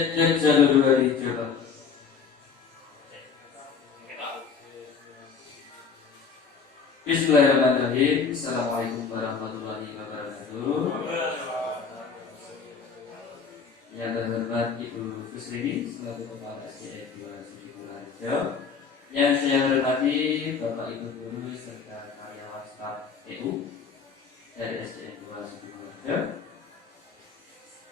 Cek jalur 2 coba. Bismillahirrahmanirrahim. Assalamualaikum warahmatullahi wabarakatuh. Yang terhormat Ibu Fusrini selaku Kepala SDN 2 Sidoarjo. Yang saya hormati Bapak Ibu guru serta karyawan staf TU dari SDN 2 Sidoarjo.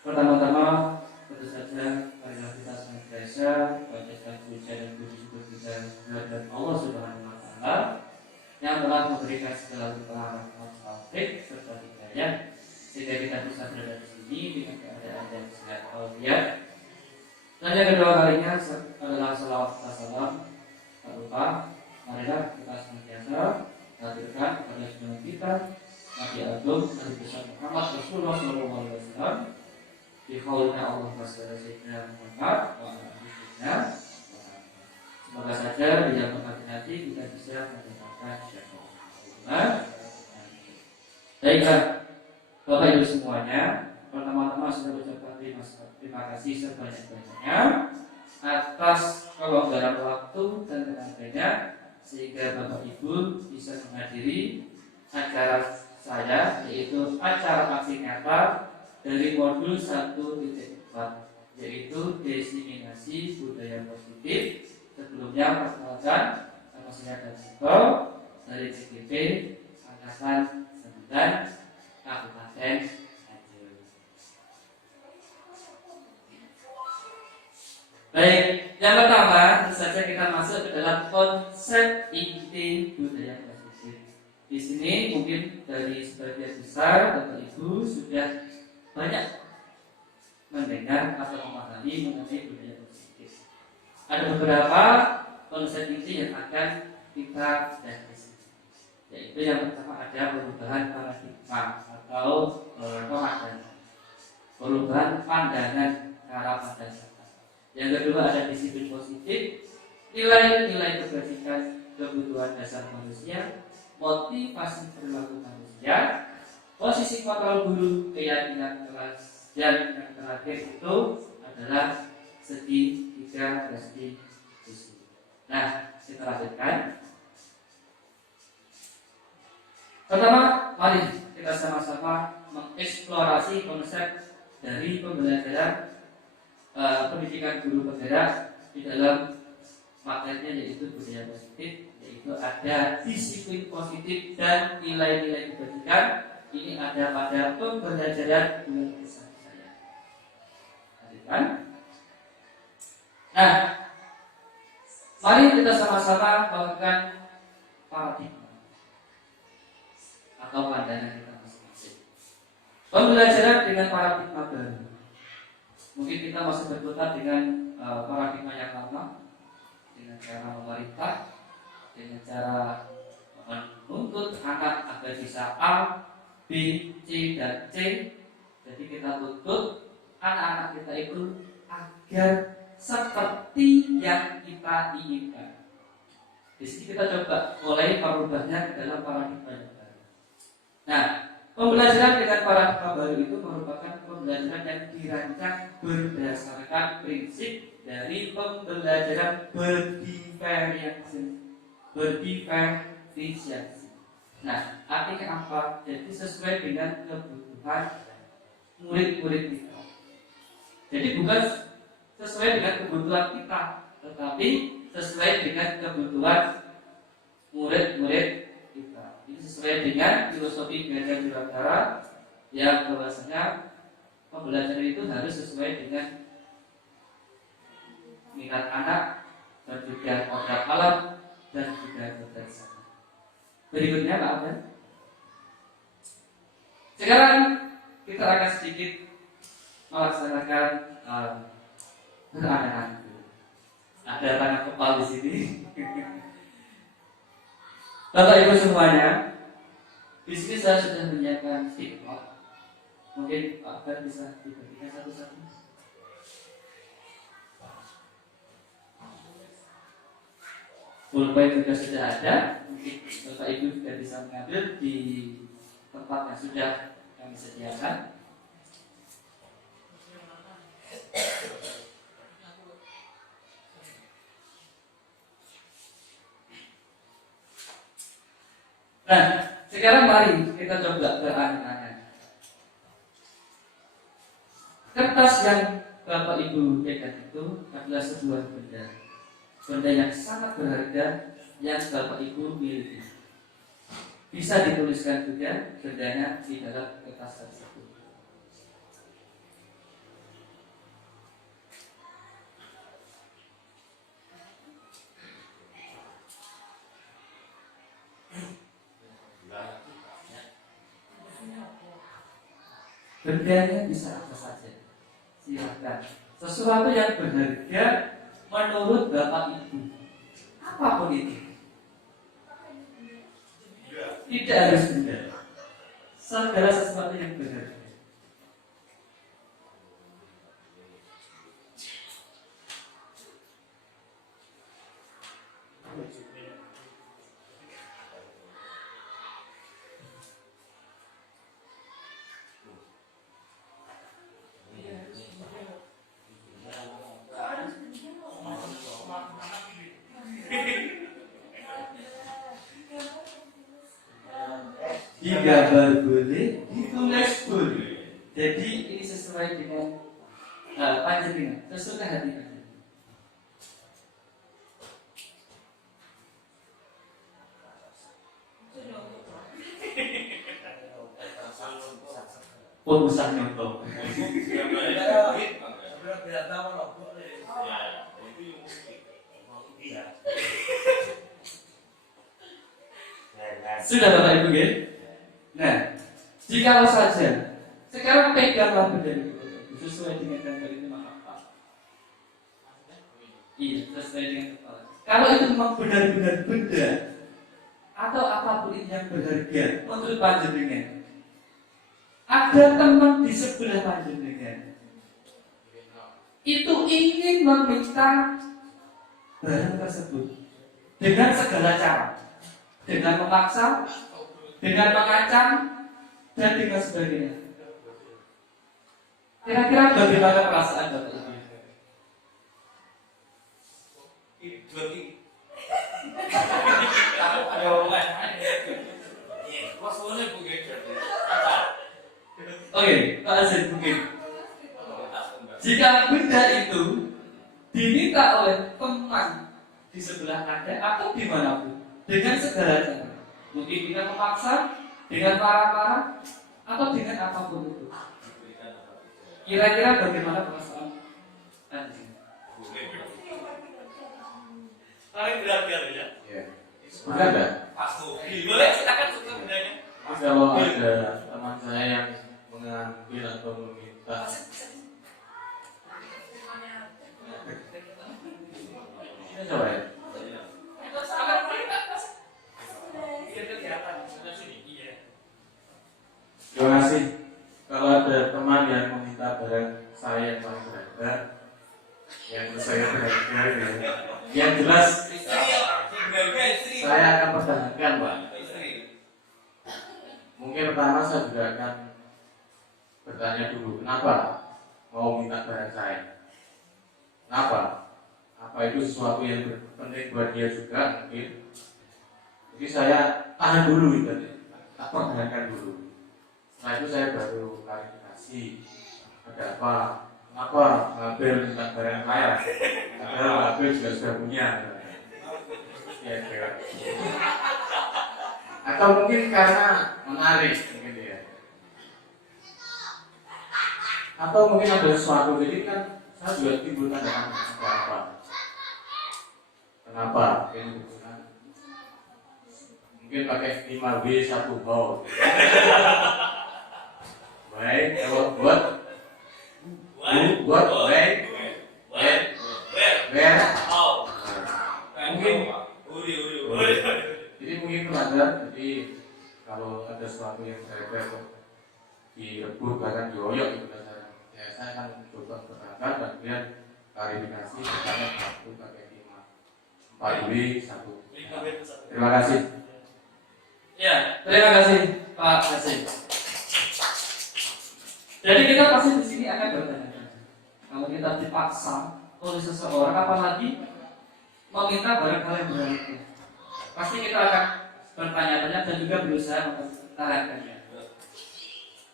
Pertama-tama tentu saja marilah kita senantiasa panjatkan puja dan puji syukur kita kepada Allah Subhanahu wa taala yang telah memberikan segala limpahan rahmat taufik serta hidayah sehingga kita bisa berada di sini dengan keadaan yang sehat walafiat. Dan yang kedua kalinya adalah salawat dan salam. Tak lupa marilah kita senantiasa hadirkan kepada junjungan kita Nabi Agung Nabi besar Muhammad Rasulullah SAW. Di qaulina Allah Sayyidina Muhammad wa ala semoga saja di akhir nanti kita bisa mendapatkan syafaat. Baiklah Bapak Ibu semuanya, pertama-tama saya ucapkan terima kasih sebanyak-banyaknya atas kelonggaran waktu dan tenaganya sehingga Bapak Ibu bisa menghadiri acara saya, yaitu acara aksi nyata dari modul 1.4, yaitu diseminasi budaya positif. Sebelumnya perkenalkan, nama saya Dasko dari CGP Angkatan 9 Kabupaten Nganjuk. Baik, yang pertama tentu saja kita masuk ke dalam konsep inti budaya positif. Di sini mungkin dari sebagian besar Bapak Ibu sudah banyak mendengar atau memahami mengenai budaya positif. Ada beberapa konsep inti yang akan kita bahas, yaitu yang pertama ada perubahan paradigma atau perubahan pandangan cara pandang. Yang kedua ada disiplin positif, nilai-nilai kebajikan, kebutuhan dasar manusia, motivasi perilaku manusia, posisi kontrol guru, keyakinan kelas, dan yang terakhir itu adalah segi 3 restitusi. Nah, kita lanjutkan. Pertama, mari kita sama-sama mengeksplorasi konsep dari pembelajaran pendidikan guru penggerak di dalam materinya, yaitu budaya positif, yaitu ada disiplin positif dan nilai-nilai kebajikan. Ini ada pada pembelajaran bulan besar saya. Lanjutkan. Nah, mari kita sama-sama melakukan paradigma atau pandangan kita masing-masing. Pembelajaran dengan paradigma baru. Mungkin kita masih berkutat dengan paradigma yang lama, dengan cara memerintah, dengan cara menuntut anak agar bisa A, B, C, dan C. Jadi kita tuntut anak-anak kita itu agar seperti yang kita inginkan. Di sini kita coba mulai merubahnya ke dalam paradigma yang baru. Nah, pembelajaran dengan paradigma baru itu merupakan pembelajaran yang dirancang berdasarkan prinsip dari pembelajaran berdiferensiasi. Nah, artinya apa? Jadi sesuai dengan kebutuhan murid-murid kita. Jadi bukan sesuai dengan kebutuhan kita, tetapi sesuai dengan kebutuhan murid-murid kita. Ini sesuai dengan filosofi Ganda Wirabara yang bahwasanya pembelajaran itu harus sesuai dengan minat anak dan juga kodrat alam dan juga kodrat sana. Berikutnya Pak Abdan. Sekarang kita akan sedikit melaksanakan pertanyaan. Ada tangan kepal di sini. Bapak Ibu semuanya, di sini saya sudah menyiapkan stiker. Mungkin Pak Abdan bisa dibagikan satu-satu. Pulpen juga sudah ada, mungkin Bapak Ibu juga bisa mengambil di tempat yang sudah kami sediakan. Nah, sekarang mari kita coba bertanya-tanya. Kertas yang Bapak Ibu pegang itu adalah sebuah benda yang sangat berharga yang Bapak Ibu miliki. Bisa dituliskan juga bendanya di dalam kertas tersebut. Bendanya bisa apa saja. Silakan. Sesuatu yang berharga menurut Bapak Ibu. Apapun itu. Tidak harus benda. Segala sesuatu yang berharga. Digambar boleh, ditulis boleh. Jadi ini sesuai dengan panjenengan, sesuai hati panjenengan. Pun usah nyontoh. Sudah Bapak Ibu ya? Nah, jika saja sekarang peganglah benda itu sesuai dengan gambar itu apa? Iya, sesuai dengan kepala. Kalau itu memang benar-benar benda atau apapun itu yang berharga menurut panjenengan, ada teman di sebelah panjenengan itu ingin meminta barang tersebut dengan segala cara, dengan memaksa, dengan mengancam, dan dengan sebagainya. Kira-kira bagaimana perasaan Bapak Ibu? Oke, Pak Azin mungkin. Jika benda itu diminta oleh teman di sebelah Anda atau dimanapun dengan segala cara, mungkin kita memaksa, dengan marah-marah, atau dengan apapun itu. Kira-kira bagaimana perasaan Anda? Paling berat ya? Iya. Bukan ada. Boleh silakan suka bendanya. Kalau ada teman saya yang mengambil atau meminta, ini coba ya. Terima kasih. Kalau ada teman yang meminta barang saya yang paling berharga, yang saya berharga, yang jelas saya akan pertahankan, Pak. Mungkin pertama saya juga akan bertanya dulu, kenapa mau minta barang saya? Kenapa? Apa itu sesuatu yang penting buat dia juga mungkin? Jadi saya tahan dulu, gitu, tak pertahankan dulu. Setelah itu saya baru klarifikasi, ada apa? Kenapa ngambil minta barang saya? Padahal ngambil juga sudah punya. Ya. Atau mungkin karena menarik mungkin ya. Atau mungkin ada sesuatu, jadi kan saya juga timbul tanda tanya ada apa? Kenapa? Mungkin pakai 5W 1 volt. Baik, kalau buat baik, mungkin jadi mungkin ada, jadi kalau ada sesuatu yang saya direbut bahkan dioyok gitu kan, ya saya akan coba berangkat dan kemudian klarifikasi misalnya satu pakai 4W 1. Terima kasih. Ya, terima kasih Pak Hasim. Jadi kita pasti di sini akan bertanya. Kalau kita dipaksa oleh seseorang, apalagi meminta barang-barang yang berharga, pasti kita akan bertanya-tanya dan juga berusaha mempertahankannya.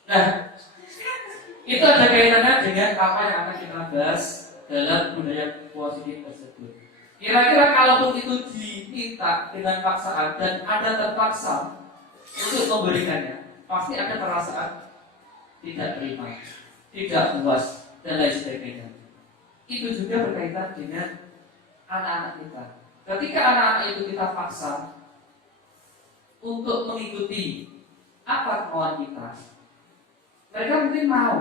Nah, itu ada kaitannya dengan apa yang akan kita bahas dalam budaya positif tersebut. Kira-kira kalaupun itu diminta dengan paksaan dan ada terpaksa untuk memberikannya, pasti ada perasaan tidak terima, tidak puas, dan lain sebagainya. Itu juga berkaitan dengan anak-anak kita. Ketika anak-anak itu kita paksa untuk mengikuti apa kemauan kita, mereka mungkin mau,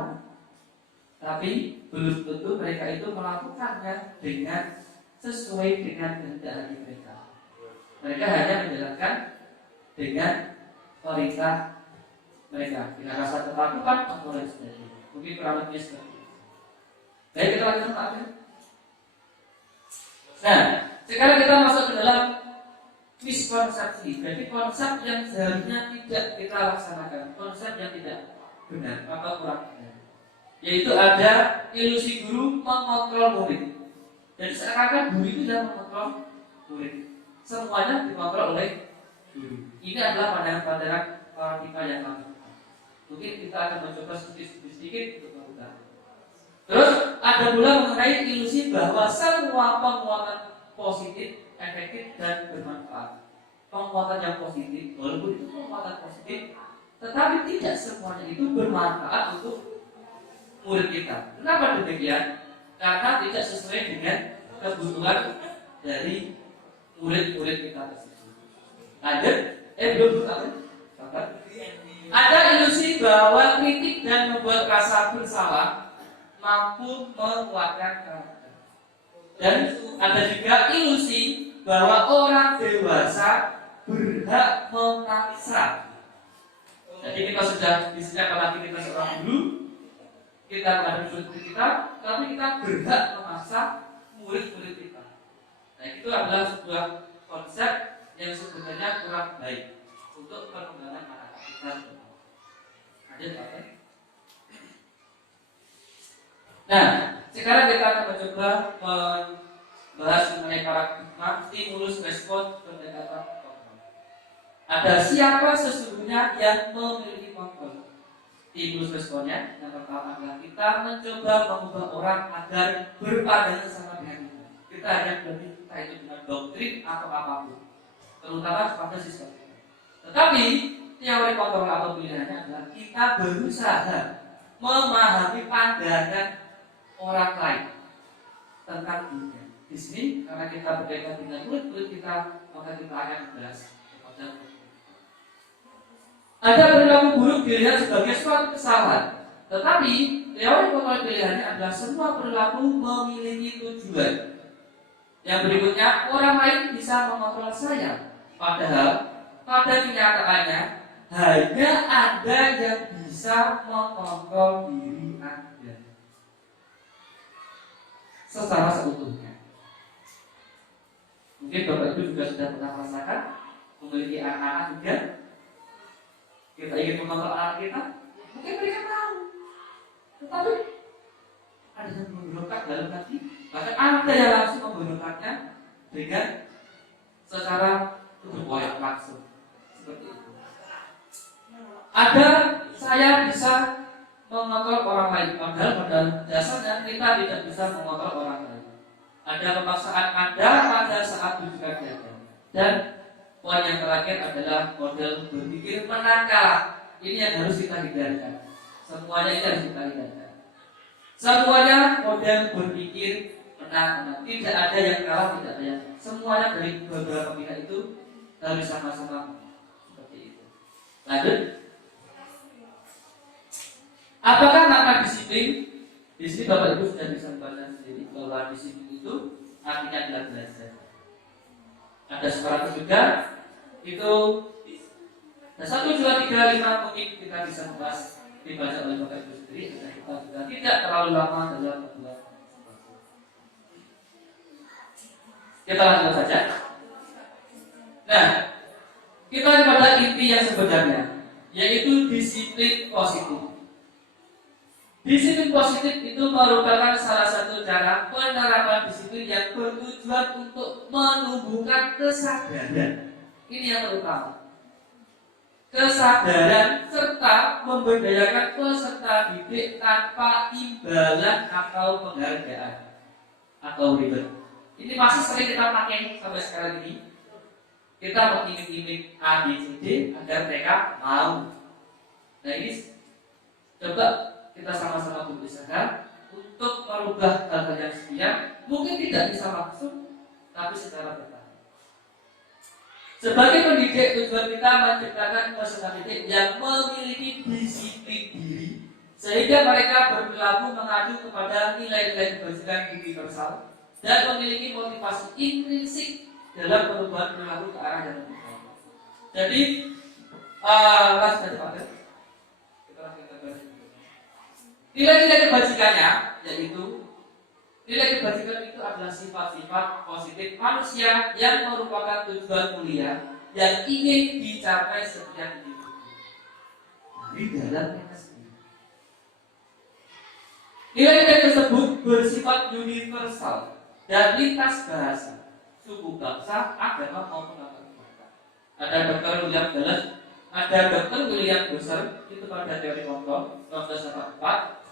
tapi belum tentu mereka itu melakukannya dengan sesuai dengan kehendak hati mereka. Mereka hanya menjalankan dengan perintah mereka, dengan rasa ketakutan atau lain sebagainya. Mungkin kurang lebih seperti itu. Baik, kita lanjutkan Pak. Nah, sekarang kita masuk ke dalam miskonsepsi. Jadi konsep yang seharusnya tidak kita laksanakan, konsep yang tidak benar atau kurang benar, yaitu ada ilusi guru mengontrol murid. Jadi seakan-akan guru itu yang mengontrol murid, semuanya dikontrol oleh guru. Ini adalah pandangan-pandangan paradigma yang lama. Mungkin kita akan mencoba sedikit untuk mengubah. Terus ada pula mengenai ilusi bahwa semua penguatan positif, efektif dan bermanfaat. Penguatan yang positif, walaupun itu penguatan positif, tetapi tidak semuanya itu bermanfaat untuk murid kita. Kenapa demikian? Karena tidak sesuai dengan kebutuhan dari murid-murid kita tersebut. Lanjut, belum ada ilusi bahwa kritik dan membuat rasa bersalah mampu menguatkan karakter. Dan ada juga ilusi bahwa orang dewasa berhak memaksa. Jadi kita sudah disediakan lagi kita seorang guru, kita menghadapi murid kita, tapi kita berhak memaksa murid-murid kita. Nah, itu adalah sebuah konsep yang sebenarnya kurang baik untuk perkembangan anak kita. Ada apa? Nah, sekarang kita akan mencoba membahas mengenai paradigma stimulus respon pendekatan kontrol. Ada siapa sesungguhnya yang memiliki kontrol? Stimulus responnya yang pertama adalah kita mencoba mengubah orang agar berpandangan sama dengan kita. Kita hanya berarti kita itu dengan doktrin atau apapun, terutama pada sistem. Tetapi teori kontrol atau pilihannya adalah kita berusaha memahami pandangan orang lain tentang dunia. Di sini karena kita berkaitan dengan murid-murid kita, maka kita akan membahas kepada ada perilaku buruk dilihat sebagai suatu kesalahan. Tetapi teori kontrol pilihannya adalah semua perilaku memiliki tujuan. Yang berikutnya, orang lain bisa mengontrol saya, padahal pada kenyataannya hanya Anda yang bisa mengontrol diri Anda secara seutuhnya. Mungkin Bapak Ibu juga sudah pernah merasakan memiliki anak-anak juga. Kita ingin mengontrol anak kita, mungkin mereka tahu, tetapi ada yang memberontak dalam hati. Bahkan Anda yang langsung memberontaknya dengan secara berpoyak langsung. Seperti itu. Ada saya bisa mengontrol orang lain, padahal pada dasarnya kita tidak bisa mengontrol orang lain. Ada pemaksaan Anda pada saat tujuan Anda. Dan poin yang terakhir adalah model berpikir menang kalah. Ini yang harus kita hindarkan. Semuanya ini harus kita hindarkan. Semuanya model berpikir menang. Tidak ada yang kalah, tidak ada yang. Semuanya dari beberapa pihak itu harus sama-sama seperti itu. Lanjut. Apakah makna disiplin? Di sini Bapak Ibu sudah bisa membaca sendiri bahwa disiplin itu artinya adalah belajar. Ada sekarang juga itu dan 1, 2, 3, 5 mungkin kita bisa membahas dibaca oleh Bapak Ibu sendiri dan kita juga tidak terlalu lama dalam membuat. Kita lanjut saja. Nah, kita pada inti yang sebenarnya, yaitu disiplin positif. Disiplin positif itu merupakan salah satu cara penerapan disiplin yang bertujuan untuk menumbuhkan kesadaran. Ini yang terutama. kesadaran serta memberdayakan peserta didik tanpa imbalan atau penghargaan atau reward. Ini masih sering kita pakai sampai sekarang ini. Kita mengiming-iming A, B, C, D agar mereka mau. Nah ini coba kita sama-sama berusaha untuk merubah hal-hal yang sekian. Mungkin tidak bisa langsung, tapi secara bertahap. Sebagai pendidik, tujuan kita menciptakan peserta didik yang memiliki disiplin diri, sehingga mereka berperilaku mengacu kepada nilai-nilai kebajikan universal dan memiliki motivasi intrinsik dalam perubahan perilaku ke arah yang lebih baik. Jadi, nilai-nilai kebajikannya yaitu nilai kebajikan itu adalah sifat-sifat positif manusia yang merupakan tujuan mulia yang ingin dicapai setiap individu dari dalam mereka sendiri. Nilai-nilai tersebut bersifat universal dan lintas bahasa, suku, bangsa, agama maupun latar belakang. Ada Dr. William Wallace, ada Dr. William Gosser, itu pada teori kontrol 1984.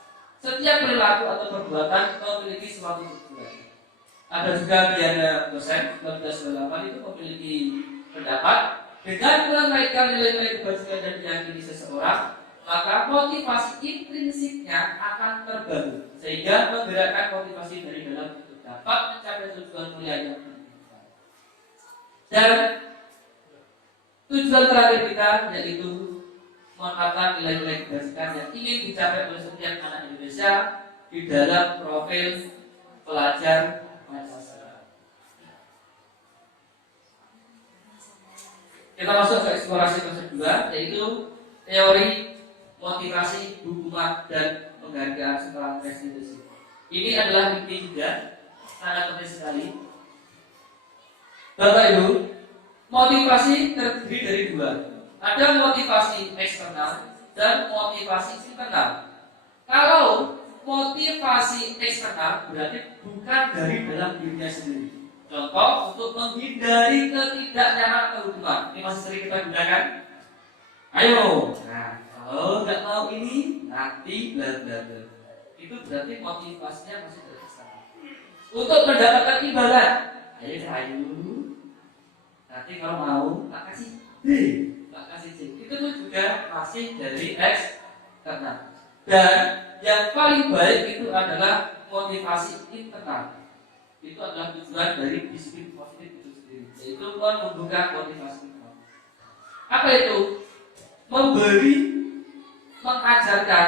Setiap perilaku atau perbuatan memiliki suatu tujuan. Ada juga Diana dosen 1998 itu memiliki pendapat dengan mengaitkan nilai-nilai kebajikan dan diyakini seseorang, maka motivasi intrinsiknya akan terbangun sehingga menggerakkan motivasi dari dalam itu dapat mencapai tujuan mulia yang diinginkan. Dan tujuan terakhir kita yaitu menetapkan nilai-nilai kebajikan yang ingin dicapai oleh setiap anak Indonesia di dalam profil pelajar Pancasila. Kita masuk ke eksplorasi konsep kedua, yaitu teori motivasi, hukuman, dan penghargaan setelah restitusi. Ini adalah inti juga, sangat penting sekali. Bapak Ibu, motivasi terdiri dari dua. Ada motivasi eksternal dan motivasi internal. Kalau motivasi eksternal berarti bukan dari dalam dirinya sendiri. Contoh untuk menghindari ketidaknyamanan kehukuman. Ini masih sering kita gunakan. Ayo. Nah, kalau nggak mau ini nanti bla bla bla. Itu berarti motivasinya masih dari sana. Untuk mendapatkan imbalan, ayo. Nanti kalau mau tak kasih B. Itu juga masih dari eksternal. Dan yang paling baik itu adalah motivasi internal. Itu adalah tujuan dari disiplin positif itu sendiri, yaitu menumbuhkan motivasi internal. Apa itu? Memberi, mengajarkan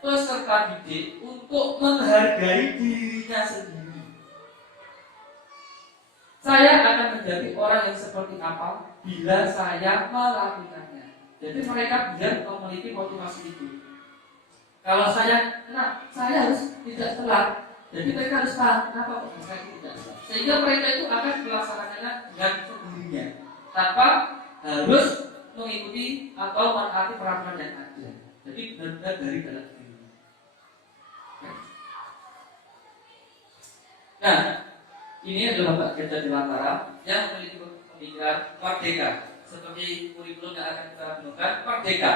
peserta didik untuk menghargai dirinya sendiri. Saya akan menjadi orang yang seperti apa bila saya melakukannya. Jadi mereka biar memiliki motivasi itu. Kalau saya harus tidak telat. Jadi mereka harus tahu kenapa kok saya tidak telat. Sehingga mereka itu akan melaksanakannya dengan sendirinya, tanpa harus mengikuti atau menaati peraturan yang ada. Jadi benar-benar dari dalam diri. Nah, ini adalah Bapak Gajah Dewantara yang memiliki pemikiran merdeka. Seperti kurikulum yang akan kita lakukan, merdeka.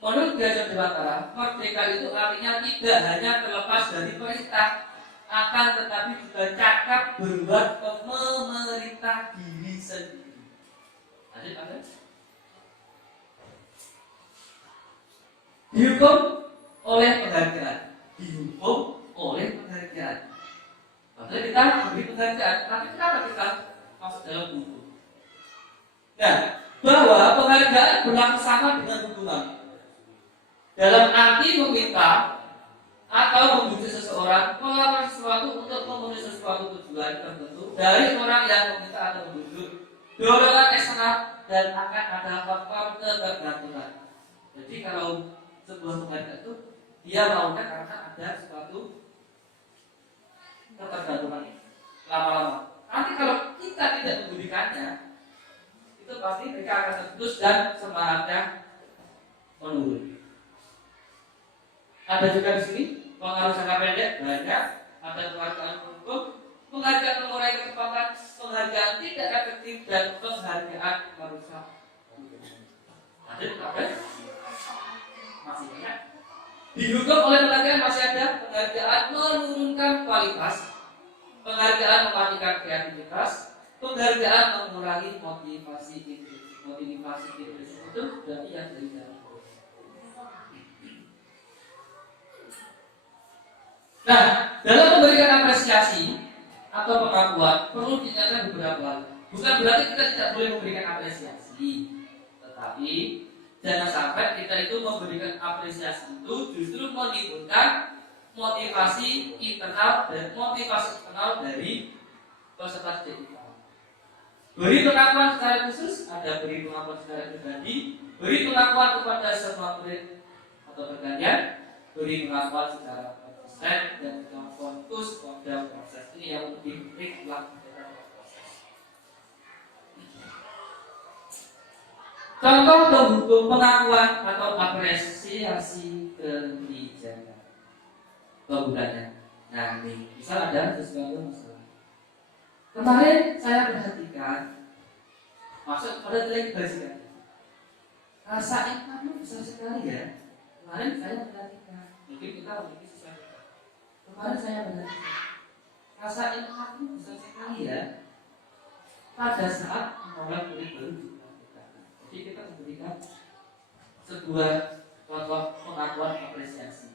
Menurut Gajah Dewantara, merdeka itu artinya tidak hanya terlepas dari perintah, akan tetapi juga cakap berbuat memerintah diri sendiri. Ada? Dihukum oleh penghargaan, dihukum oleh penghargaan. Padahal kita memberi penghargaan, tapi kenapa kita masuk dalam hukum? Nah, bahwa penghargaan berlaku sama dengan hukuman. Dalam arti meminta atau membujuk seseorang melakukan sesuatu untuk memenuhi sesuatu tujuan tertentu dari orang yang meminta atau membujuk, dorongan eksternal dan akan ada faktor ketergantungan. Jadi kalau sebuah penghargaan itu dia maunya karena ada sesuatu ketergantungan lama-lama. Nanti kalau kita tidak memberikannya, itu pasti mereka akan terputus dan semangatnya menurun. Ada juga di sini pengaruh jangka pendek banyak. Ada penghargaan hukum, penghargaan mengurangi kecepatan, penghargaan tidak efektif dan penghargaan merusak. Ada Dihukum oleh penghargaan masih ada penghargaan menurunkan kualitas, penghargaan mematikan kreativitas, penghargaan mengurangi motivasi itu berarti yang dari dalam. Nah, dalam memberikan apresiasi atau pengakuan perlu diingatkan beberapa hal. Bukan berarti kita tidak boleh memberikan apresiasi, tetapi jangan sampai kita itu memberikan apresiasi itu justru menimbulkan motivasi internal dari peserta didik kita. Beri pengakuan secara khusus, ada beri pengakuan secara pribadi, beri pengakuan kepada semua murid atau bergantian, beri pengakuan secara konsisten dan dengan fokus pada proses ini yang lebih penting adalah proses. Contoh pendukung pengakuan atau apresiasi kebijakan. Kebutuhannya. Nah, ini misal ada sesuatu masalah. Kemarin saya perhatikan, maksud pada nilai kebajikan. Rasa kamu besar sekali ya. Kemarin saya perhatikan, mungkin kita memiliki sesuatu. Kemarin saya perhatikan, rasa kamu besar sekali ya. Pada saat menolak murid baru dilakukan. Jadi kita memberikan sebuah contoh pengakuan apresiasi.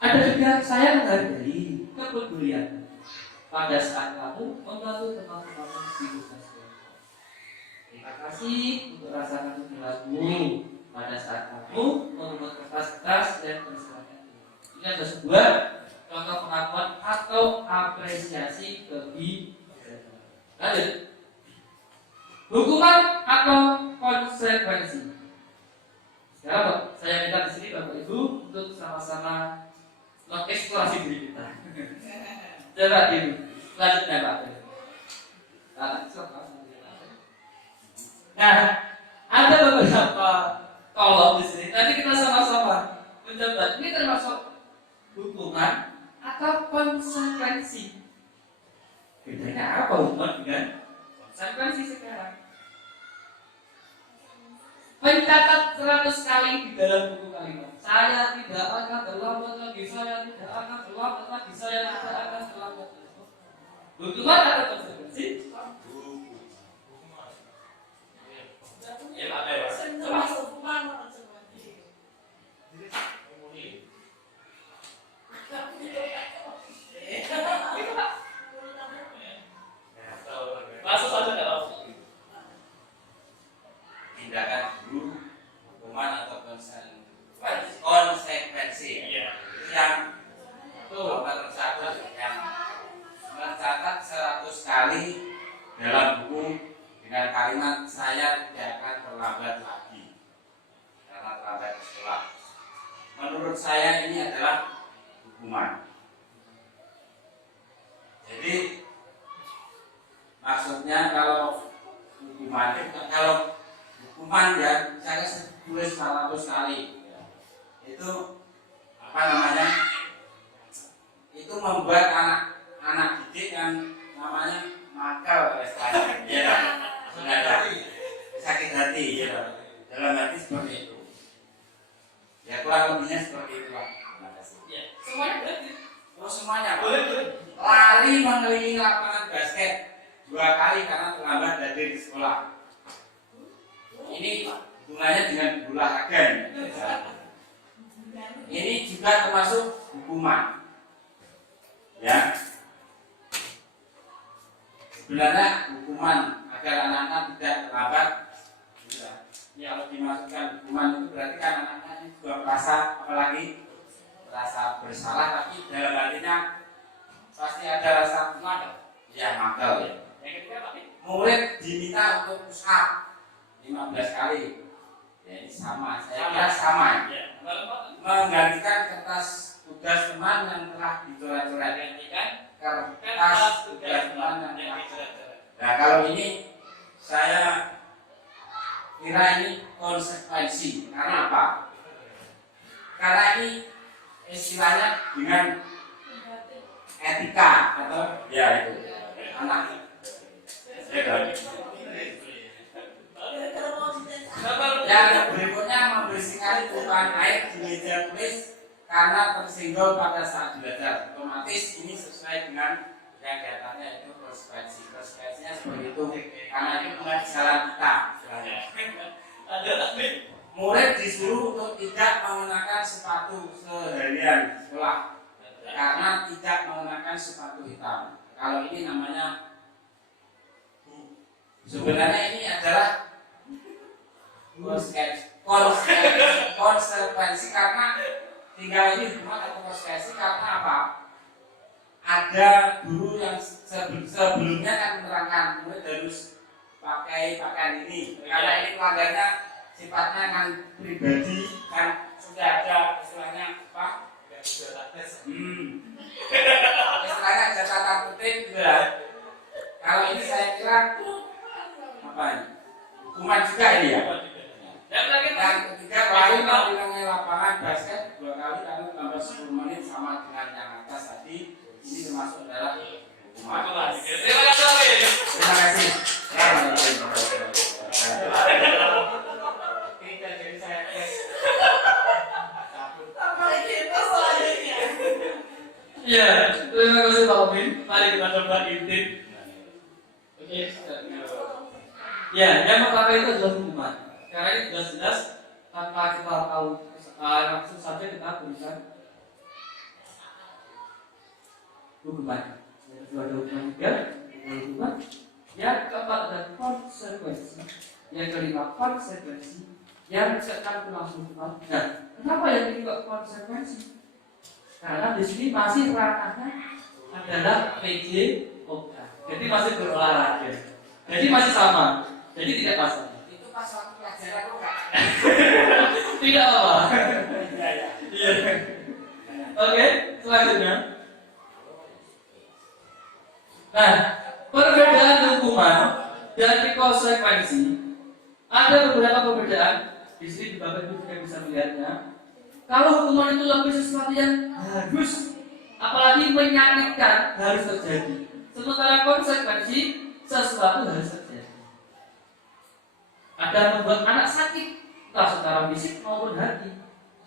Ada juga saya menghargai kepedulian pada saat kamu membantu teman-teman di tugas. Terima kasih untuk rasa kamu berlaku pada saat kamu membuat kertas-kertas dan berserahkan. Ini ada sebuah contoh pengakuan atau apresiasi kebijakan. Lanjut. Hukuman atau konsekuensi. Sekarang saya minta di sini Bapak Ibu untuk sama-sama mengeksplorasi diri kita. Coba dulu, selanjutnya Pak. Nah, ada beberapa kolom di sini. Nanti kita sama-sama mencoba. Ini termasuk hukuman atau konsekuensi. Bedanya apa hukuman dengan konsekuensi sekarang? Mencatat 100 kali di dalam buku kalimat. Saya tidak akan terlambat lagi. Saya tidak akan terlambat lagi. Saya tidak akan terlambat lagi. Hukuman atau konsekuensi? Ya, ada ya. Hukuman atau konsekuensi? Masuk saja kalau tindakan guru, hukuman atau konsekuensi. Yang nomor 1 yang mencatat 100 kali dalam buku dengan kalimat saya tidak akan terlambat lagi karena terlambat ke sekolah. Menurut saya ini adalah hukuman. Jadi maksudnya kalau hukuman ya saya tulis 100 kali itu apa namanya, itu membuat anak didik yang namanya nakal ya, sakit hati ya, dalam hati seperti itu ya, kurang lebihnya seperti itu lah. Terima kasih ya. Semuanya berarti? Oh semuanya boleh. Lari mengelilingi lapangan basket 2 kali karena terlambat hadir di sekolah. Ini hubungannya dengan olahraga. Ini juga termasuk hukuman. Ya. Sebenarnya hukuman agar anak-anak tidak terlambat. Ya, kalau dimasukkan hukuman itu berarti kan anak-anak ini juga merasa, apalagi merasa bersalah, tapi dalam hatinya pasti ada rasa nakal. Ya, nakal ya. Yang ketiga apa? Murid diminta untuk push up 15 kali. Ya, ini sama, saya kira sama. Ya. Menggantikan kertas tugas teman yang telah dicoret-coret. Kertas tugas teman yang telah dicoret-coret. Nah, kalau ini saya kira ini konsekuensi. Karena apa? Karena ini istilahnya dengan etika atau ya itu anak. Yang berikutnya membersihkan itu tumpahan air di meja tulis karena tersinggung pada saat belajar. Otomatis ini sesuai dengan yang di atasnya itu konsekuensi. Konsekuensinya seperti itu karena itu bukan kesalahan kita. Murid disuruh untuk tidak mengenakan sepatu seharian di sekolah karena tidak mengenakan sepatu hitam. Kalau ini namanya sebenarnya ini adalah konsekuensi karena tinggal ini rumah atau konsekuensi karena apa? Ada guru yang sebelumnya kan menerangkan murid harus pakai pakaian ini karena ini pelanggarnya sifatnya kan pribadi kan sudah ada istilahnya apa? Istilahnya ada tata tertib gitu ya. Kalau ini saya kira apa ini? Hukuman juga ini ya. Dan ketiga kali bilangnya lapangan basket 2 kali karena tambah 10 menit sama dengan yang atas tadi. Ini termasuk adalah hukuman. Terima kasih. Ya, terima kasih Pak Omin. Mari kita coba intip. Oke. Ya, yang pertama itu adalah hukuman. Karena ini jelas-jelas tanpa kita tahu langsung saja kita berikan hukuman. Yang kedua ada hukuman juga, hukuman. Yang keempat ada konsekuensi. Yang kelima konsekuensi. Yang keenam langsung hukuman. Nah, kenapa yang ini kok konsekuensi? Karena di sini masih ranahnya adalah PJOK. Jadi masih berolahraga. Jadi masih sama. Jadi tidak masalah. Itu pas waktu pelajaran kok. Tidak apa. Iya. Oke, selanjutnya. Nah, perbedaan hukuman dan konsekuensi ada beberapa perbedaan. Di sini Bapak Ibu juga bisa melihatnya. Kalau hukuman itu lebih sesuatu yang harus, apalagi menyakitkan, harus terjadi. Sementara konsekuensi sesuatu harus terjadi. Ada membuat anak sakit, entah secara fisik maupun hati,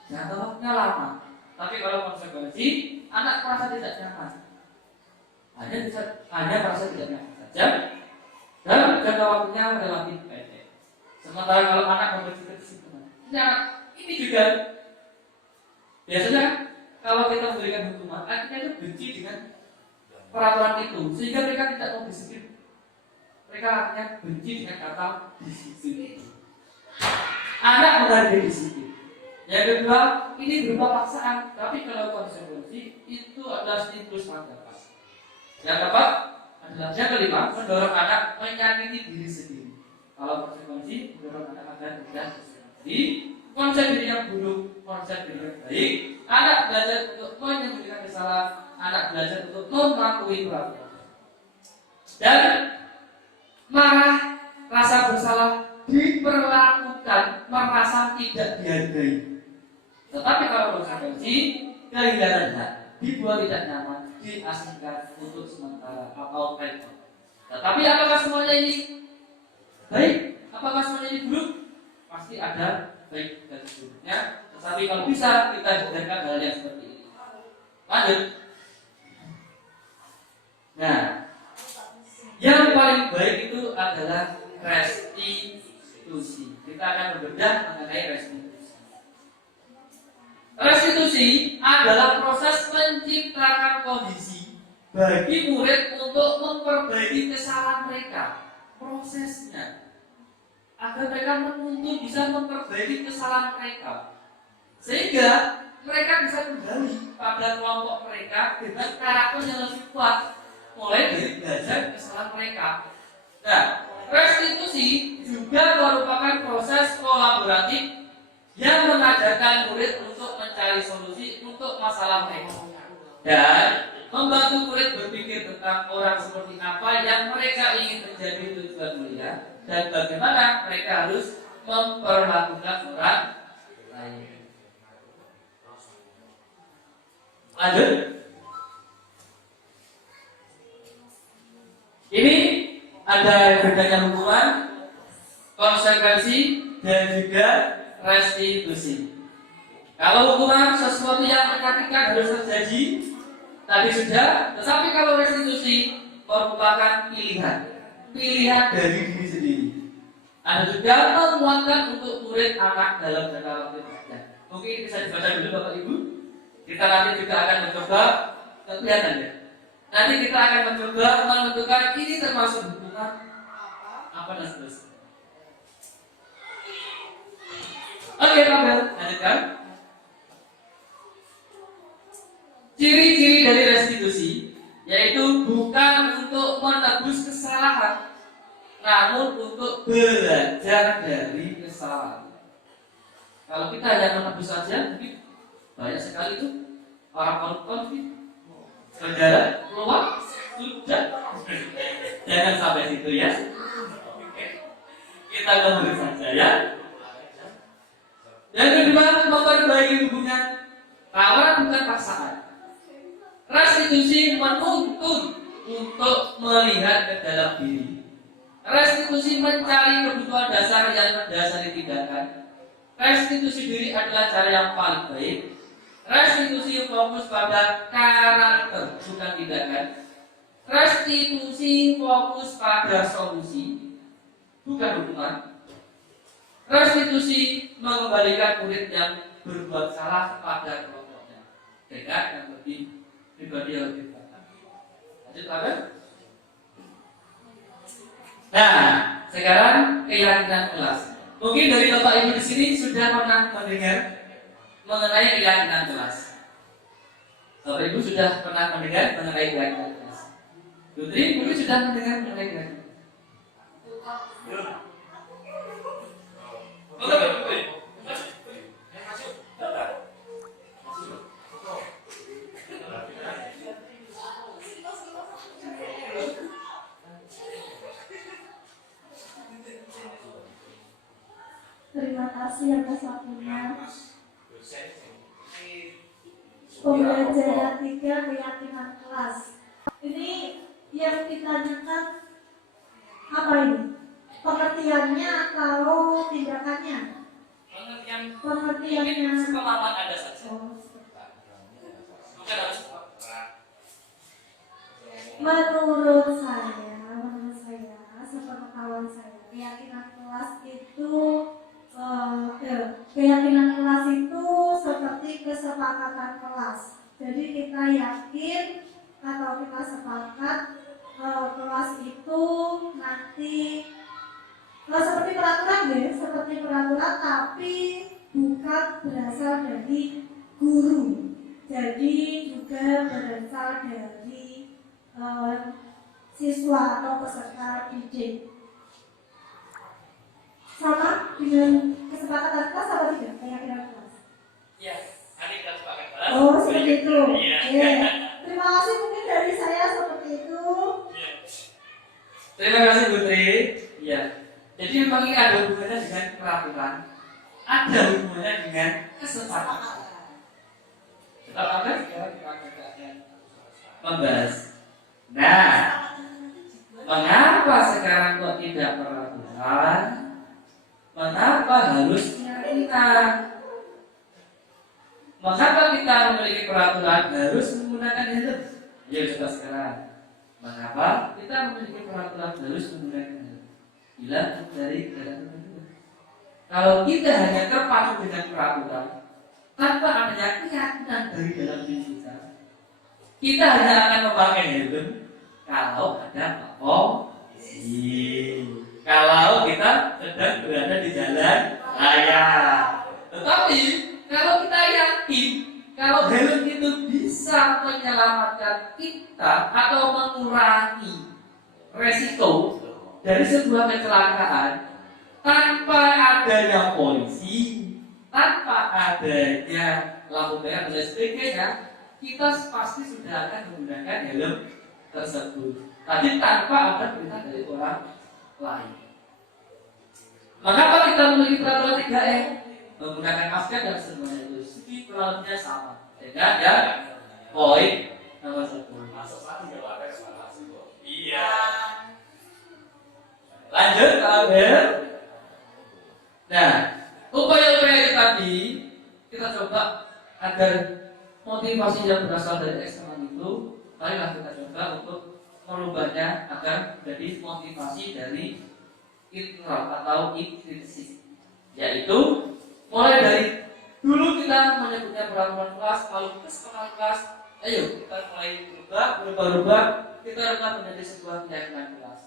jangka waktunya lama. Tapi kalau konsekuensi, anak merasa tidak nyaman, hanya merasa tidak nyaman saja, dan jangka waktunya relatif pendek. Sementara kalau anak memiliki kedisiplinan, nah ini juga biasanya kalau kita memberikan hukuman, akhirnya itu benci dengan peraturan itu, sehingga mereka tidak mau disiplin. Mereka akhirnya benci dengan kata disiplin itu. Anak menghargai disiplin. Yang kedua, ini berupa paksaan, tapi kalau konsekuensi itu adalah stimulus manfaat. Yang keempat adalah yang kelima, mendorong anak menyakiti diri sendiri. Kalau konsekuensi mendorong anak agar tidak sendiri. Konsep diri yang buruk, konsep diri yang baik. Anak belajar untuk menyembunyikan kesalahan, anak belajar untuk mematuhi peraturan. Dan marah, rasa bersalah diperlakukan, merasa tidak dihargai. Tetapi kalau konsekuensi, kehilangan hak, dibuat tidak nyaman, diasingkan untuk sementara atau tempoh. Tetapi apakah semuanya ini baik? Apakah semuanya ini buruk? Pasti ada baik dan buruknya. Tetapi kalau bisa kita dengarkan hal yang seperti ini. Lanjut. Nah, yang paling baik itu adalah restitusi. Kita akan berbeda mengenai restitusi. Restitusi adalah proses menciptakan kondisi bagi murid untuk memperbaiki kesalahan mereka. Prosesnya agar mereka menuntut bisa memperbaiki kesalahan mereka, sehingga mereka bisa kembali pada kelompok mereka dengan karakter yang lebih kuat, mulai dari belajar kesalahan mereka. Nah, restitusi juga merupakan proses kolaboratif yang mengajarkan murid untuk mencari solusi untuk masalah mereka dan membantu murid berpikir tentang orang seperti apa yang mereka ingin menjadi tujuan mulia dan bagaimana mereka harus memperlakukan orang lain. Lanjut. Ini ada bedanya hukuman, konsekuensi, dan juga restitusi. Kalau hukuman sesuatu yang menyakitkan harus terjadi, tadi sudah. Tetapi kalau restitusi merupakan pilihan dari diri sendiri. Anda juga menguatkan untuk murid anak dalam jangka waktu saja. Mungkin bisa dibaca dulu Bapak Ibu. Kita nanti juga akan mencoba, kelihatan ya. Nanti kita akan mencoba menentukan ini termasuk hukuman apa dan seterusnya. Oke, Pak, lanjutkan. Ciri-ciri dari restitusi yaitu bukan untuk menebus kesalahan, namun untuk belajar dari kesalahan. Kalau kita hanya menebus saja, mungkin banyak sekali itu orang koruptor penjara keluar sudah. Jangan sampai situ ya. Kita kembali saja ya. Yang kedua, memperbaiki hubungan. Tawaran bukan paksaan. Restitusi menuntun untuk melihat ke dalam diri. Restitusi mencari kebutuhan dasar yang mendasari tindakan. Restitusi diri adalah cara yang paling baik. Restitusi fokus pada karakter, bukan tindakan. Restitusi fokus pada solusi, bukan hukuman. Restitusi mengembalikan murid yang berbuat salah kepada kelompoknya dengan yang lebih pribadi yang lebih baik. Lanjut apa? Nah, sekarang keyakinan kelas. Mungkin dari Bapak Ibu di sini sudah pernah mendengar mengenai keyakinan kelas. Bapak Ibu sudah pernah mendengar mengenai keyakinan kelas. Putri, mungkin sudah mendengar mengenai keyakinan. Terima kasih atas waktunya. Pembelajaran 3 keyakinan kelas. Ini yang ditanyakan apa ini? Pengertiannya atau tindakannya? Pengertiannya. Pemahaman ada saja. Bukan harus. Menurut saya, sepengetahuan saya, keyakinan kelas itu seperti kesepakatan kelas. Jadi kita yakin atau kita sepakat kelas itu nanti seperti peraturan ya, seperti peraturan tapi bukan berasal dari guru. Jadi juga berasal dari siswa atau peserta didik. Sama dengan kesepakatan kelas apa tidak? Keyakinan kelas. Ya, nanti kita sepakat kelas. Oh, seperti itu. Iya. Yeah. Terima kasih mungkin dari saya seperti itu. Ya. Terima kasih Putri. Ya. Jadi memang ini ada hubungannya dengan peraturan, ada hubungannya dengan kesepakatan. Kesepakatan sekarang kita akan membahas. Nah, mengapa sekarang kok tidak peraturan? Mengapa harus keyakinan? Mengapa kita memiliki peraturan harus menggunakan helm? Ya coba sekarang. Mengapa kita memiliki peraturan harus menggunakan helm? Bila dari kendaraan kedua. Kalau kita hanya terpaku dengan peraturan tanpa adanya keyakinan dari dalam diri kita hanya akan memakai helm kalau ada polisi. Kalau kita sedang berada di jalan raya. Tetapi kalau kita yakin kalau helm itu bisa menyelamatkan kita atau mengurangi resiko dari sebuah kecelakaan tanpa adanya polisi, tanpa adanya lampu merah dan sebagainya, kita pasti sudah akan menggunakan helm tersebut. Tapi tanpa ada perintah dari orang lain. Mengapa kita memiliki peraturan 3M? Menggunakan masker dan semuanya itu segi peraturannya sama. Sehingga ada poin nomor 1. Iya. Lanjut ke Abel. Nah, upaya-upaya itu tadi kita coba coba agar motivasi yang berasal dari eksternal itu, marilah kita coba untuk merubahnya agar menjadi motivasi dari internal atau intrinsik, yaitu mulai dari dulu kita menyebutnya peraturan kelas, lalu kesepakatan kelas, ayo kita mulai berubah, kita rubah menjadi sebuah keyakinan kelas,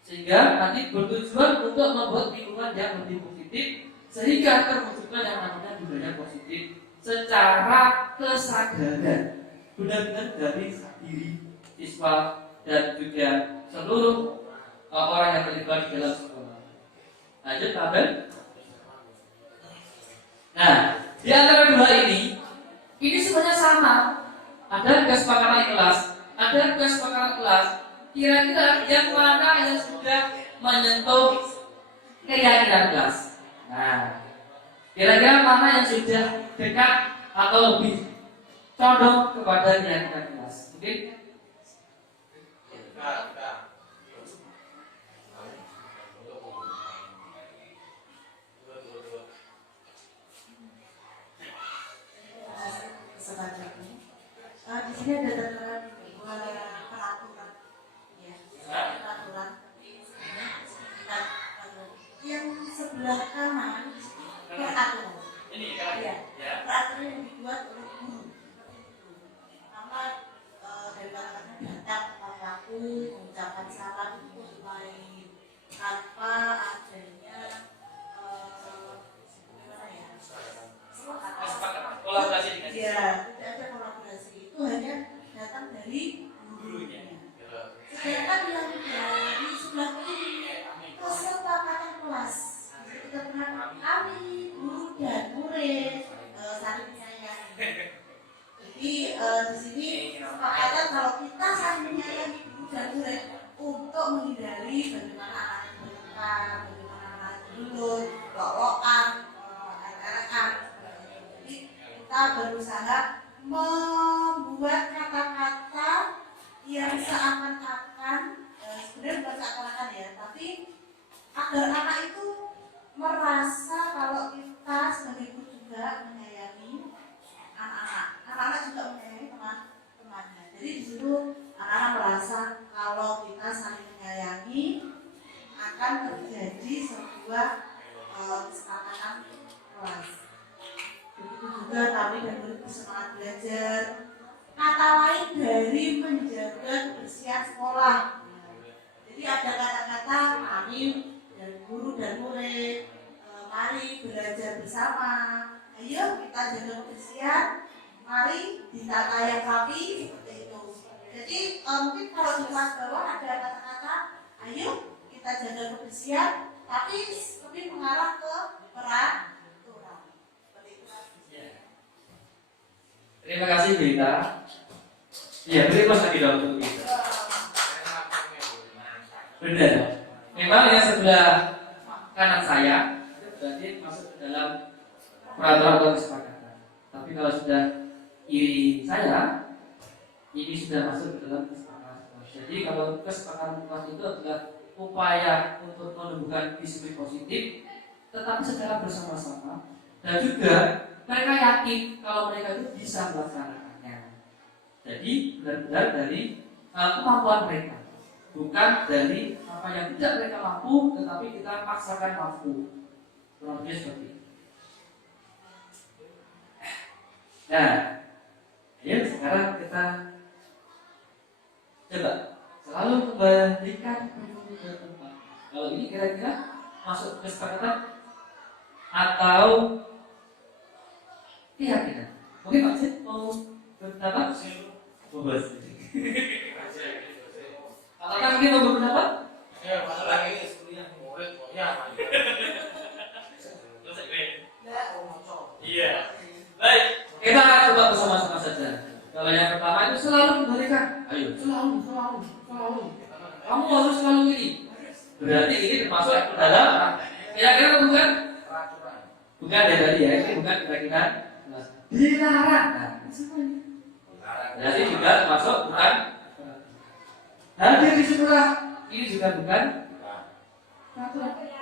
sehingga nanti bertujuan untuk membuat lingkungan yang lebih positif, sehingga terwujudkan yang namanya budaya positif secara kesadaran, benar-benar dari diri siswa dan juga seluruh orang yang terlibat di dalam sekolah. Lanjut, Pak Ben. Nah, di antara dua ini sebenarnya sama. Ada kesepakatan kelas, ada kesepakatan kelas. Kira-kira yang mana yang sudah menyentuh keyakinan kelas? Nah, kira-kira mana yang sudah dekat atau lebih condong kepada keyakinan kelas? Mungkin di sini ada tertera peraturan, ya, peraturan. Yang sebelah kanan peraturan. ini kan? Ya, peraturan yang dibuat oleh guru. Pertama dari kata-kata datang tepat waktu, mengucapkan salam itu mulai tanpa adanya gimana ya? Kolaborasi dengan Ya, tidak ada kolaborasi. Itu hanya datang dari gurunya. Sedangkan yang dari sebelah kiri kesepakatan kelas. Kita pernah kami guru dan murid saling menyayangi. Jadi di sini kesepakatan kalau kita saling menyayangi guru dan murid untuk menghindari bagaimana anak bertengkar, bagaimana anak bergelut, bawakan, anak-anak. Jadi kita berusaha membuat kata-kata yang seakan-akan sebenarnya bukan seakan-akan ya, tapi agar anak itu merasa kalau kita sebagai guru juga menyayangi anak-anak. Anak-anak juga menyayangi teman-temannya. Jadi di situ anak-anak merasa kalau kita saling menyayangi akan terjadi sebuah kesepakatan kelas. Begitu juga kami dan murid bersemangat belajar. Kata lain dari menjaga kebersihan sekolah. Jadi ada kata-kata kami dan guru dan murid, mari belajar bersama. Ayo kita jaga kebersihan. Mari ditata yang rapi seperti itu. Jadi mungkin kalau di kelas bawah ada kata-kata, ayo kita jaga kebersihan, tapi lebih mengarah ke peraturan. terima kasih Berita. Ya, beri plus lagi dong untuk kita. Benar. Memang yang sebelah kanan saya itu berarti masuk ke dalam peraturan atau kesepakatan. Tapi kalau sudah kiri saya, ini sudah masuk ke dalam kesepakatan. Jadi kalau kesepakatan kelas itu adalah upaya untuk menumbuhkan disiplin positif, tetapi secara bersama-sama, dan juga mereka yakin kalau mereka itu bisa melaksanakannya. Jadi benar-benar dari kemampuan mereka, bukan dari apa yang tidak mereka mampu, tetapi kita paksakan mampu. Kurang lebih seperti itu. Nah, ya sekarang kita coba selalu kembalikan ke tempat. Kalau ini kira-kira masuk kesepakatan atau keyakinan? Mungkin Pak Cid mau berpendapat? Bebas. Apakah mungkin mau berpendapat? Ya, masalah ini sebenarnya murid ya. Iya. Baik, kita coba bersama-sama saja. Kalau yang pertama itu selalu memberikan, ayo selalu. Kamu harus selalu ini. Berarti ini termasuk ke dalam kira-kira bukan? Bukan dari tadi ya, ini bukan kira-kira dilarang. Jadi juga termasuk bukan hadir di sekolah. Ini juga bukan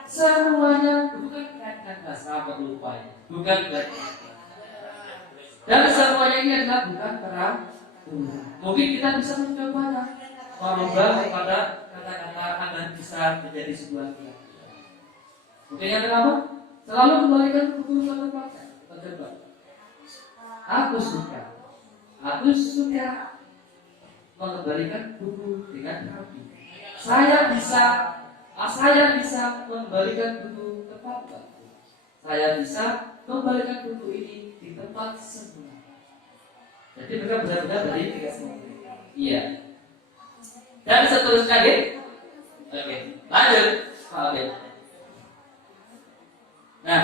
semuanya bukan keyakinan kelas. Apa lupa ya? Bukan keyakinan kelas. Dan semuanya ini adalah bukan terang. Mungkin kita bisa mencobanya, merubah kepada kata-kata agar bisa menjadi sebuah keyakinan. Mungkin yang pertama, selalu kembalikan buku ke tempatnya. Kita coba. Aku suka mengembalikan buku dengan rapi. Saya bisa mengembalikan buku tepat waktu. Saya bisa mengembalikan buku ini di tempat semula. Jadi mereka benar-benar dari tiga semua. Iya. Dan seterusnya, oke. Lanjut, oke. Nah,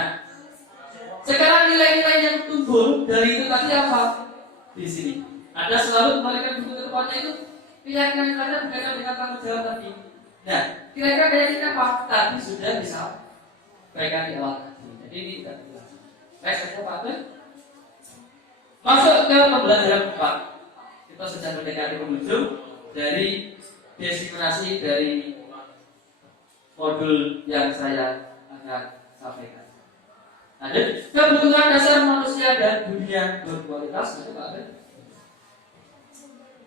sekarang nilai-nilai yang tumbuh dari itu tadi apa? Di sini ada selalu kembalikan buku ke tempatnya itu. Keyakinan yang ada berkaitan dengan tanggung jawab tadi. Nah, kira-kira keyakinan apa? Tadi sudah bisa baikkan di awal tadi. Jadi ini tidak benar. Next saja Pak Abel. Masuk ke pembelajaran 4. Kita sudah mendekati penghujung dari diskriminasi dari modul yang saya akan sampaikan. Lanjut, kebutuhan dasar manusia dan dunia berkualitas itu Pak Abel.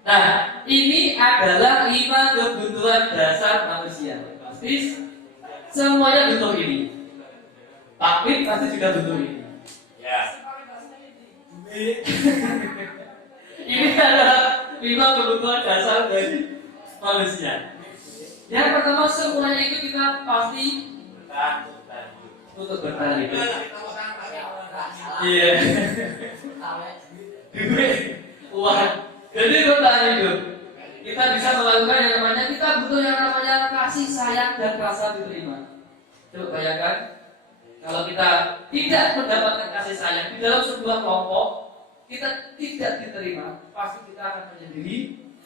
Nah, ini adalah 5 kebutuhan dasar manusia. Pasti semuanya butuh ini. Pak Wid pasti juga butuh ini. Ya. Ini adalah 5 kebutuhan dasar dari manusia. Yang pertama, semuanya itu kita pasti untuk bertahan hidup. Iya. Duit, uang. Jadi bertahan hidup. Kita bisa melakukan yang namanya, kita butuh yang namanya kasih sayang dan rasa diterima. Coba bayangkan, kalau kita tidak mendapatkan kasih sayang di dalam sebuah kelompok, kita tidak diterima, pasti kita akan menjadi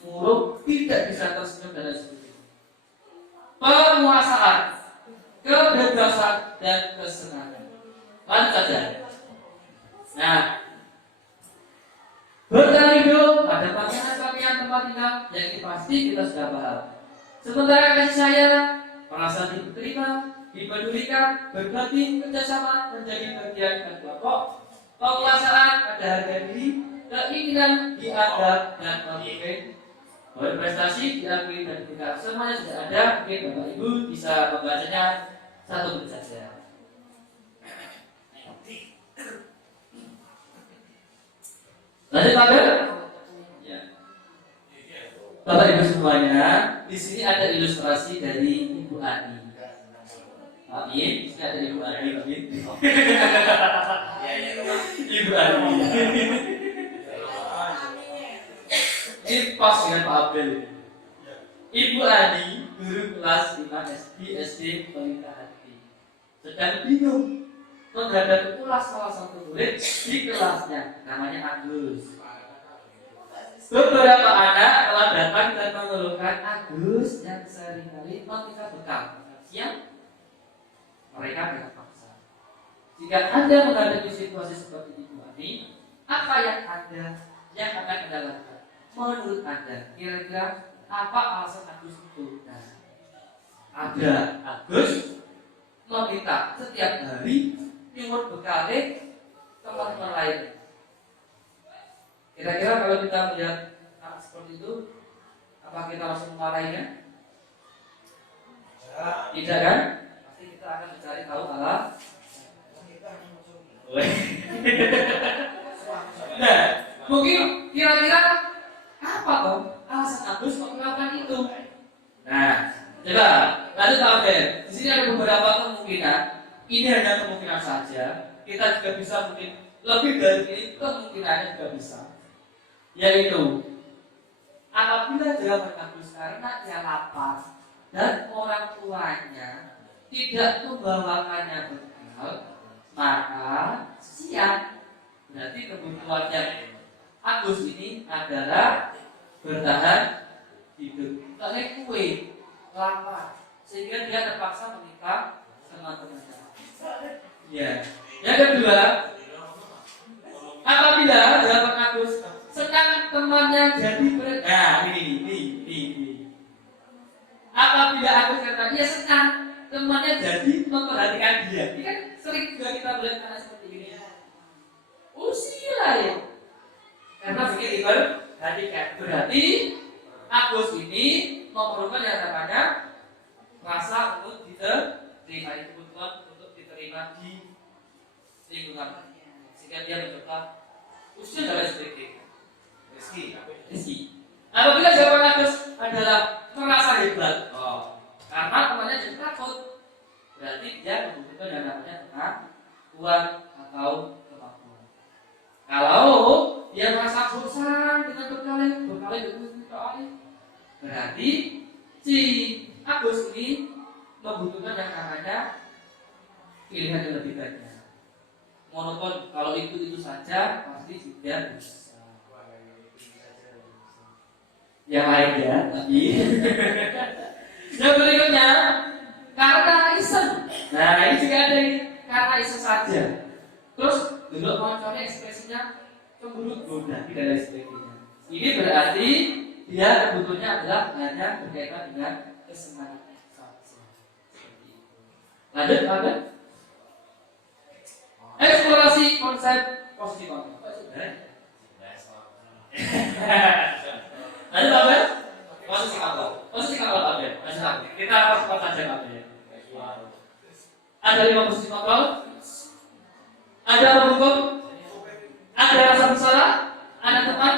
murung, tidak bisa tersenyum dan lain sebagainya. Penguasaan, kebebasan dan kesenangan. Lanjut saja. Nah, bertahan hidup, ada pakaian tempat tinggal, yang ini pasti kita sudah paham. Sementara kasih sayang, perasaan diterima, dipedulikan, berbagi, kerjasama, menjadi bagian dari kelompok. Penguasaan, ada harga diri, keinginan dianggap dan memimpin, berprestasi, diakui dan kita semuanya sudah ada. Mungkin Bapak Ibu bisa membacanya satu menit saja. Lanjut Pak Bel? Ya. Bapak Ibu semuanya, di sini ada ilustrasi dari Ibu Ani. Amin. Di sini ada Ibu Ani. Amin. Ibu Ani. Ini pas dengan Pak Abel. Ibu Ani, guru kelas 5 SD Pelita Hati, sedang bingung menghadapi ulas salah satu murid di kelasnya, namanya Agus. Beberapa anak telah datang dan mengeluhkan Agus yang seringkali meminta bekal. Siap? Mereka tidak paksa. Jika Anda menghadapi situasi seperti itu, apa yang akan Anda lakukan? Menurut Anda, kira-kira apa alasan Agus itu? Nah, ada Agus meminta setiap hari timur bekale teman-teman lain. Kira-kira kalau kita melihat anak seperti itu, apa kita langsung memarahinya? Tidak kan? Pasti kita akan mencari tahu alasan. Nah, mungkin kira-kira apa toh alasan Agus kok melakukan itu? Nah, coba lanjut Pak Abel. Di sini ada beberapa kemungkinan. Ini hanya kemungkinan saja. Kita juga bisa mungkin lebih dari ini, kemungkinannya juga bisa. Yaitu apabila dia Agus karena dia lapar dan orang tuanya tidak membawakannya bekal, maka siang. Berarti kebutuhannya Agus ini adalah bertahan hidup. Oleh kue, lapar, sehingga dia terpaksa menikah teman-temannya. Ya. Yang kedua, apabila Bapak Agus senang temannya jadi ini. Apabila Agus kata dia senang temannya jadi memperhatikan dia. Ini kan sering juga kita melihat anak seperti ini. Usia ya, karena bikin diperhatikan. Berarti Agus ini memerlukan yang namanya rasa untuk diterima, kebutuhan untuk diterima di lingkungan, sehingga dia mencoba usia dan lain sebagainya. Rizki. Apabila jawaban Agus adalah merasa hebat, karena temannya jadi takut, berarti dia membutuhkan yang namanya kemampuan atau kemampuan. Kalau dia merasa bosan dengan berkali-kali, berarti si Agus ini membutuhkan yang namanya pilihan yang lebih banyak. Monoton kalau itu saja pasti juga bisa. Yang lainnya tapi yang berikutnya karena iseng. Nah ini juga ada ini karena iseng saja. Terus dulu konconya ekspresinya cemburu, goda, tidak ada sebagainya. Ini berarti dia kebutuhannya adalah hanya berkaitan dengan kesenangan saja. Lanjut, lanjut. Eksplorasi konsep posisi kontrol. Lanjut, Abel. Posisi kontrol. Posisi kontrol, Abel. Kita cepat saja, Abel. Ada 5 posisi kontrol. Ada pendukung. Ada rasa bersalah. Ada teman.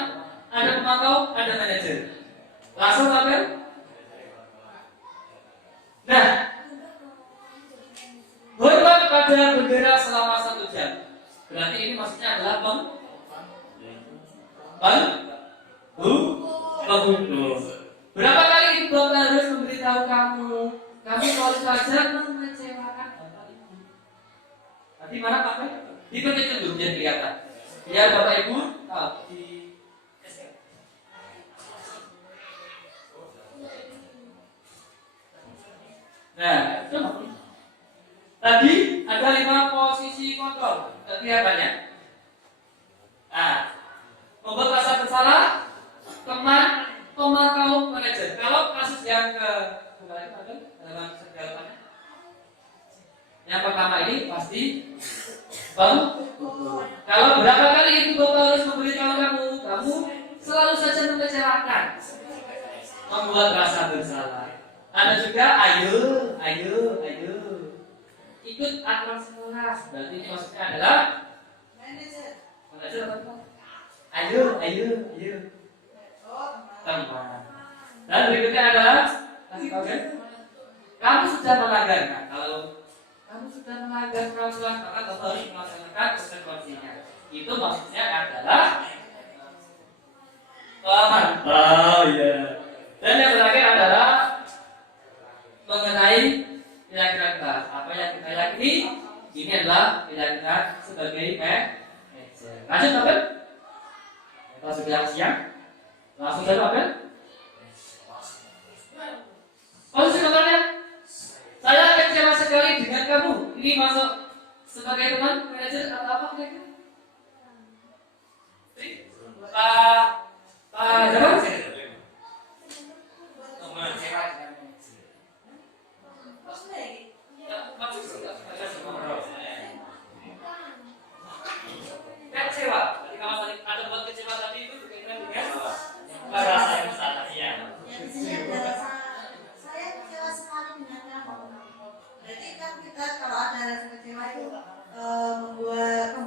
Ada pemantau. Ada manajer. Langsung, Abel. Nah, hormat pada bendera selama 1 jam. Berarti ini maksudnya adalah pembunuh. Berapa kali ibu bapak harus memberitahu kamu? Kamu selalu saja mengecewakan bapak ibu. Nanti mana Pak? Diperkecil dulu biar kelihatan. Biar bapak ibu tahu. Nah, coba. Tadi ada 5 posisi kontrol. Kelihatannya. Nah, membuat rasa bersalah, teman, pemantau, manajer. Kalau kasus yang dalam segala yang pertama ini pasti kalau berapa kali itu bapak harus memberitahu kamu selalu saja mengecewakan, membuat rasa bersalah. Ada juga ayo ikut aturan sekolah. Berarti ini maksudnya adalah manajer apa? Ayo teman. Dan berikutnya adalah kamu sudah melanggar. Nah, kalau kamu sudah melanggar peraturan maka kamu harus melaksanakan konsekuensinya. Itu maksudnya adalah teman. Oh iya. Dan yang terakhir adalah mengenai keyakinan kita. Apa yang kita yakini ini adalah keyakinan sebagai manajer. Lanjut, Abel. Kita sudah siap. Langsung saja, Abel. Posisi kontrolnya. Saya kecewa sekali dengan kamu. Ini masuk sebagai teman manajer atau apa kira-kira? Pak Jawa? Kecewa. Jadi kalau ada buat kecewa tadi itu berkaitan dengan rasa yang salah. Iya. Saya kecewa sekali dengan kamu. Berarti kan kita kalau ada rasa kecewa itu membuat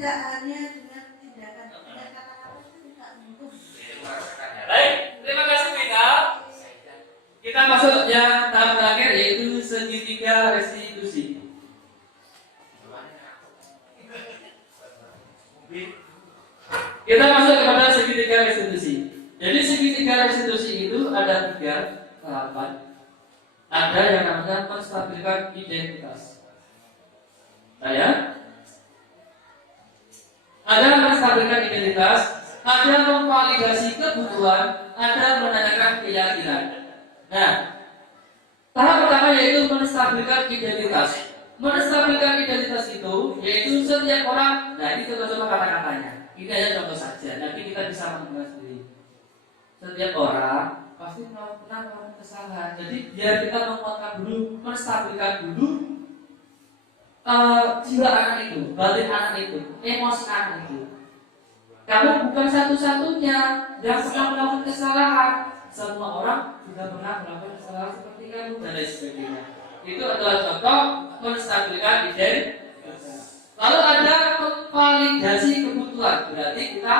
tidak hanya dengan tindakan kata-kata itu tidak mungkin. Baik, terima kasih Mika. Kita masuk yang tahap terakhir yaitu segitiga restitusi. Kita masuk kepada segitiga restitusi. Jadi segitiga restitusi itu ada 3 tahapan. Ada yang namanya menstabilkan identitas. Nah ya, ada menstabilkan identitas, ada memvalidasi kebutuhan, ada menanyakan keyakinan. Nah, tahap pertama yaitu menstabilkan identitas. Menstabilkan identitas itu yaitu setiap orang. Nah ini contoh-contoh kata-katanya. Ini hanya contoh saja. Nanti kita bisa mengenal sendiri. Setiap orang pasti pernah melakukan kesalahan. Jadi biar kita menguatkan dulu, menstabilkan dulu jiwa anak itu, batin anak itu, emosi anak itu. Kamu bukan satu-satunya yang pernah melakukan kesalahan. Semua orang juga pernah melakukan kesalahan seperti kamu dan lain sebagainya. Itu adalah contoh menstabilkan identitas. Lalu ada validasi kebutuhan. Berarti kita